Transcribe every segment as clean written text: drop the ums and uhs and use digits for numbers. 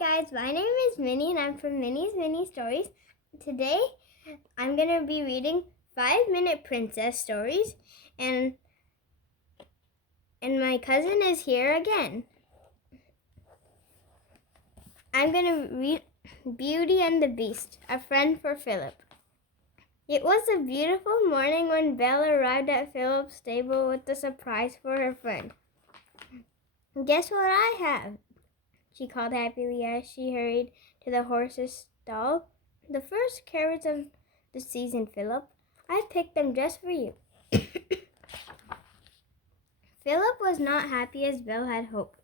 guys, my name is Minnie and I'm from Minnie's Mini Stories. Today I'm going to be reading 5-Minute Princess stories and my cousin is here again. I'm going to read Beauty and the Beast, a friend for Philip. It was a beautiful morning when Belle arrived at Philip's stable with a surprise for her friend. Guess what I have? She called happily as she hurried to the horse's stall. The first carrots of the season, Philip. I picked them just for you. Philip was not happy as Belle had hoped.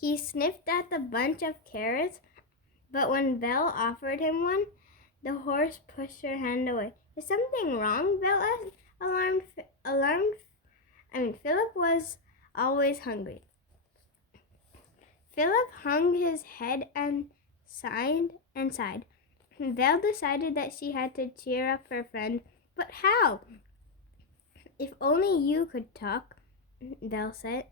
He sniffed at the bunch of carrots, but when Belle offered him one, the horse pushed her hand away. Is something wrong? Belle asked, alarmed. Philip was always hungry. Philip hung his head and sighed. Belle decided that she had to cheer up her friend. But how? If only you could talk, Belle said.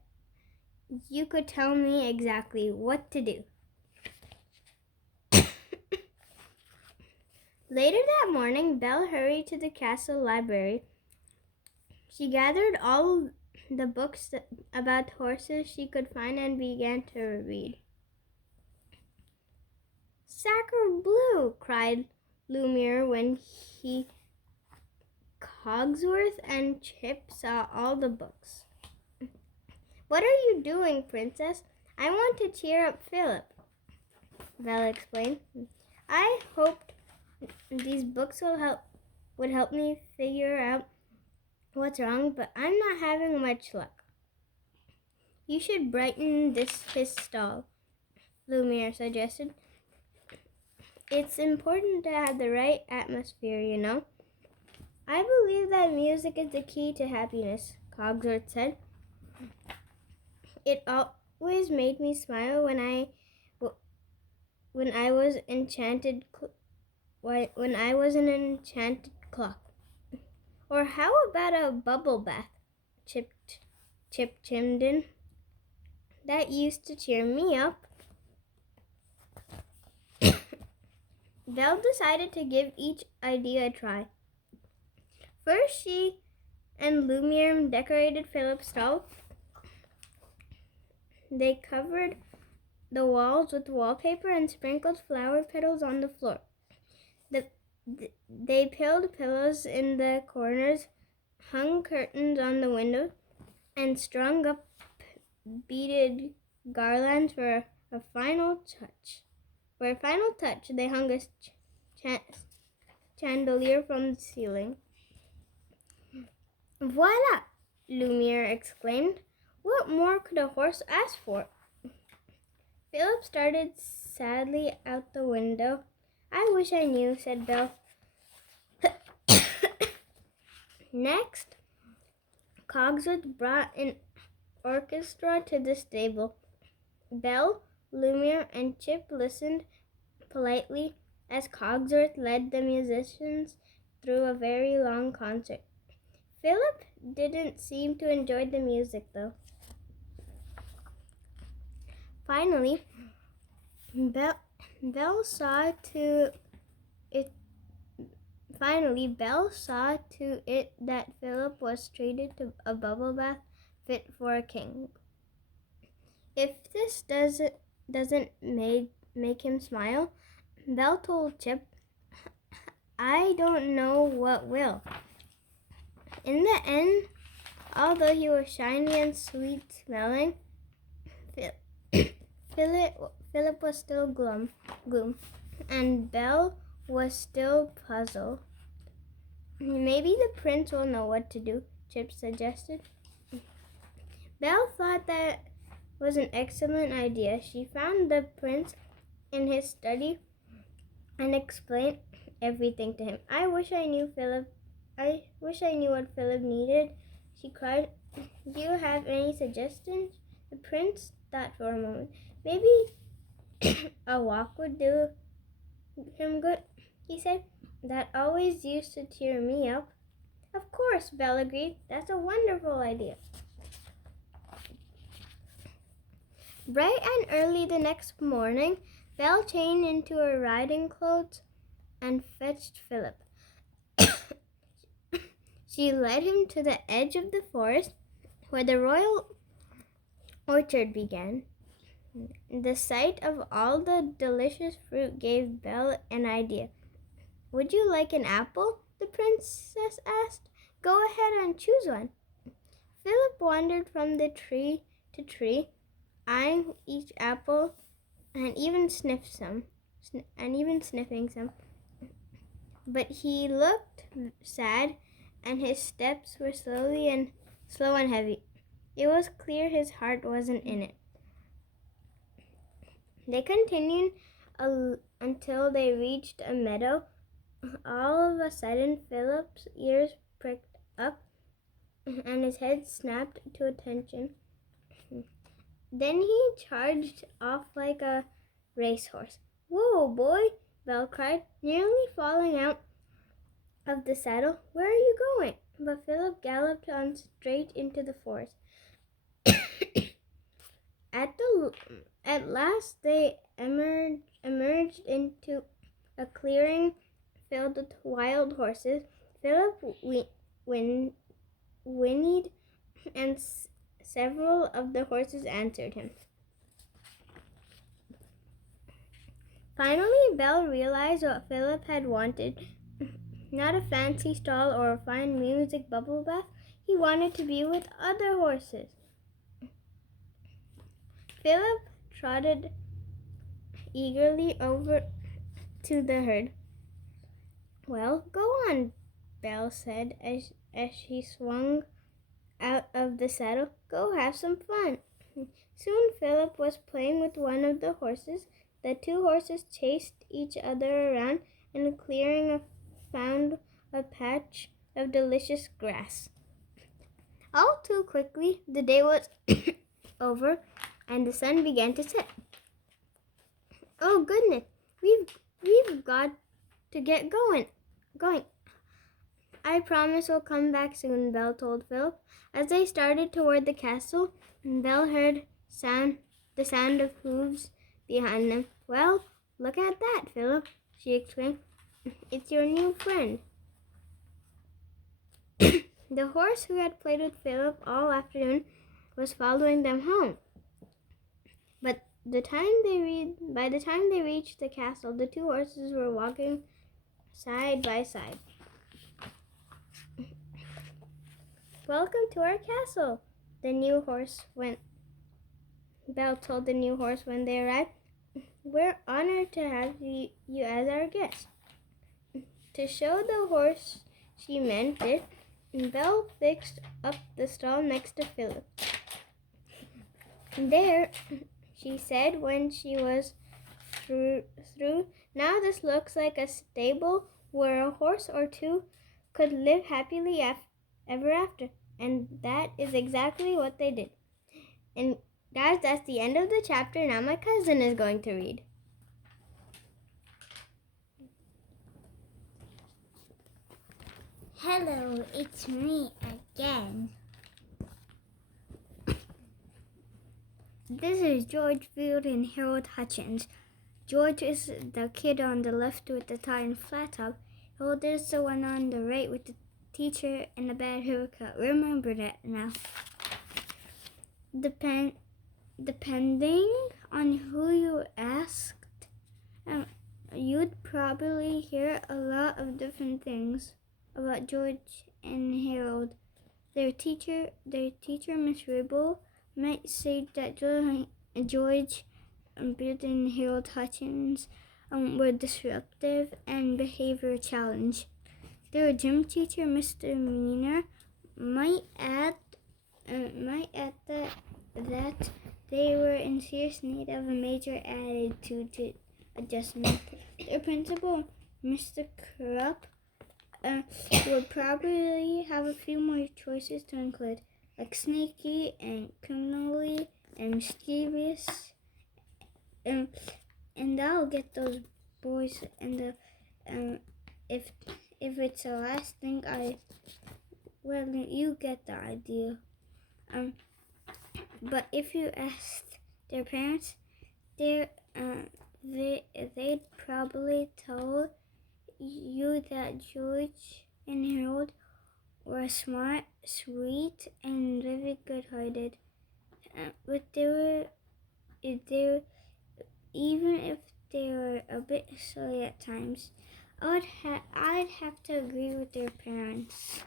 You could tell me exactly what to do. Later that morning, Belle hurried to the castle library. She gathered all the books about horses she could find and began to read. Sacre bleu, cried Lumiere when Cogsworth and Chip saw all the books. What are you doing, Princess? I want to cheer up Philip, Belle explained. I hoped these books would help me figure out what's wrong, but I'm not having much luck. You should brighten his stall, Lumiere suggested. It's important to have the right atmosphere, you know. I believe that music is the key to happiness, Cogsworth said. It always made me smile when I was enchanted when I was an enchanted clock. Or how about a bubble bath? Chip chimed in. That used to cheer me up. Belle decided to give each idea a try. First, she and Lumiere decorated Philip's stall. They covered the walls with wallpaper and sprinkled flower petals on the floor. They peeled pillows in the corners, hung curtains on the windows, and strung up beaded garlands for a final touch. For a final touch, they hung a chandelier from the ceiling. Voila! Lumiere exclaimed. What more could a horse ask for? Philip started sadly out the window. I wish I knew, said Belle. Next, Cogsworth brought an orchestra to the stable. Belle, Lumiere, and Chip listened politely as Cogsworth led the musicians through a very long concert. Philip didn't seem to enjoy the music, though. Finally, Belle saw to it that Philip was treated to a bubble bath fit for a king. If this doesn't make him smile, Belle told Chip, I don't know what will. In the end, although he was shiny and sweet-smelling, Philip was still gloom, and Belle was still puzzled. Maybe the prince will know what to do, Chip suggested. Belle thought that was an excellent idea. She found the prince in his study and explained everything to him. I wish I knew what Philip needed, she cried. Do you have any suggestions? The prince thought for a moment. Maybe a walk would do him good, he said. That always used to cheer me up. Of course, Belle agreed. That's a wonderful idea. Bright and early the next morning, Belle changed into her riding clothes and fetched Philip. She led him to the edge of the forest where the royal orchard began. The sight of all the delicious fruit gave Belle an idea. "Would you like an apple?" the princess asked. "Go ahead and choose one." Philip wandered from the tree to tree, eyeing each apple and even sniffing some. But he looked sad, and his steps were slow and heavy. It was clear his heart wasn't in it. They continued until they reached a meadow. All of a sudden, Philip's ears pricked up and his head snapped to attention. Then he charged off like a racehorse. "Whoa, boy!" Belle cried, nearly falling out of the saddle. "Where are you going?" But Philip galloped on straight into the forest. At last they emerged into a clearing filled with wild horses. Philip whinnied, and several of the horses answered him. Finally, Belle realized what Philip had wanted. Not a fancy stall or a fine music bubble bath. He wanted to be with other horses. Philip trotted eagerly over to the herd. "Well, go on," Belle said as she swung out of the saddle. "Go have some fun." Soon Philip was playing with one of the horses. The two horses chased each other around in a clearing and found a patch of delicious grass. All too quickly, the day was over and the sun began to set. "Oh goodness, we've got to get going. "I promise we'll come back soon," Belle told Philip. As they started toward the castle, Belle heard the sound of hooves behind them. "Well, look at that, Philip," she exclaimed. "It's your new friend." The horse who had played with Philip all afternoon was following them home. But by the time they reached the castle, the two horses were walking side by side. "Welcome to our castle," Belle told the new horse when they arrived. "We're honored to have you as our guest." To show the horse she meant it, Belle fixed up the stall next to Philip. "There," she said when she was through, "now this looks like a stable where a horse or two could live happily ever after." And that is exactly what they did. And guys, that's the end of the chapter. Now my cousin is going to read. Hello, it's me again. This is George Field and Harold Hutchins. George is the kid on the left with the tie and flat top. Harold is the one on the right with the teacher and a bad haircut. Remember that now. Depending on who you asked, you'd probably hear a lot of different things about George and Harold. Their teacher, Miss Ribble, might say that George Beard and Harold Hutchins were disruptive and behavior challenged. Their gym teacher, Mr. Meaner, might add that they were in serious need of a major attitude adjustment. Their principal, Mr. Krupp, would probably have a few more choices to include, like sneaky and criminally and mischievous. And I'll get those boys. And if it's the last thing well, you get the idea. But if you asked their parents, they they'd probably tell you that George and Harold were smart, sweet, and very good-hearted. But even if they were a bit silly at times, I'd have to agree with their parents.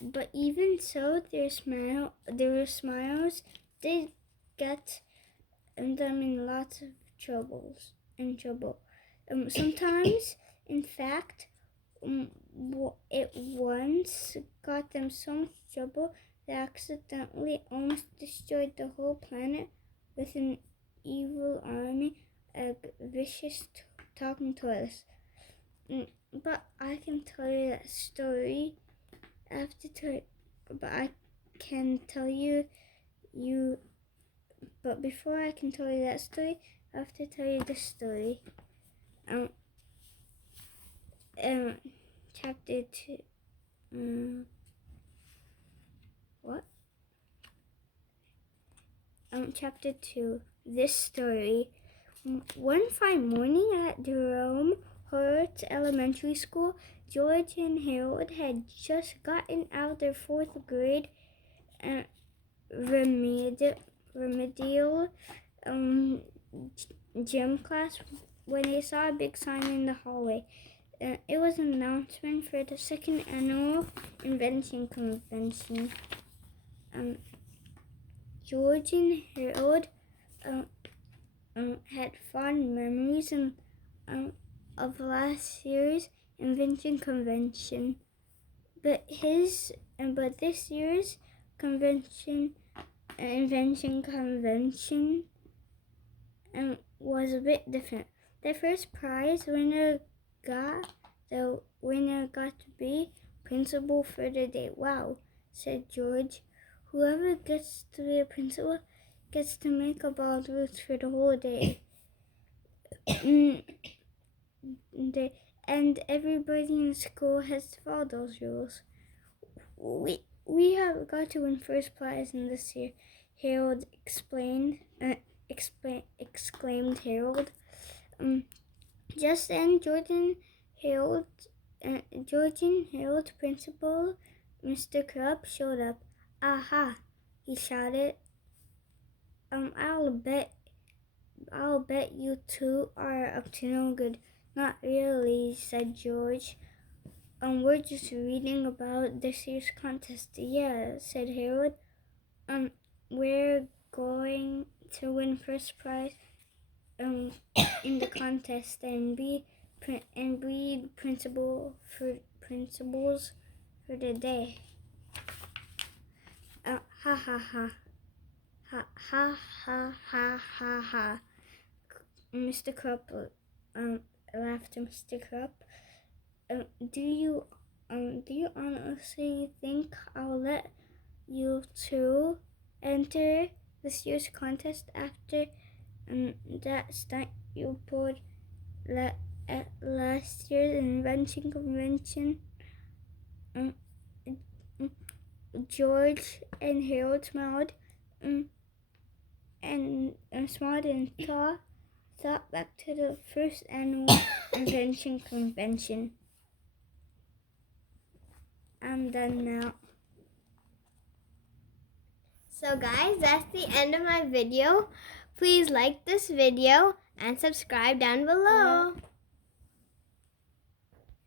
But even so, their smiles did get them in lots of trouble. Sometimes, in fact, it once got them so much trouble they accidentally almost destroyed the whole planet with an evil army of vicious talking tortoises. But I can tell you that story. But before I can tell you that story, I have to tell you this story. Chapter 2. Chapter 2. This story. One fine morning at Jerome Horrocks Elementary School, George and Harold had just gotten out of their 4th grade remedial gym class when they saw a big sign in the hallway. It was an announcement for the 2nd annual invention convention. George and Harold had fond memories of last year's invention convention, but this year's invention convention was a bit different. The first prize winner got to be principal for the day. Wow, said George. Whoever gets to be a principal gets to make up all the rules for the whole day. And everybody in school has to follow those rules. We have got to win first prize in this year, Harold exclaimed Harold. Just then, George and Harold's principal, Mr. Krupp, showed up. Aha! He shouted. I'll bet you two are up to no good. Not really, said George. We're just reading about this year's contest. Yeah, said Harold. We're going to win first prize in the contest and be principals for the day. Ha ha ha. Ha ha ha ha ha ha. Mr. Krupp laughed. Mr. Krupp. Do you honestly think I'll let you two enter this year's contest after that stunt you pulled at last year's invention convention? George and Harold smiled and thought back to the first annual invention convention. I'm done now. So guys, that's the end of my video. Please like this video and subscribe down below.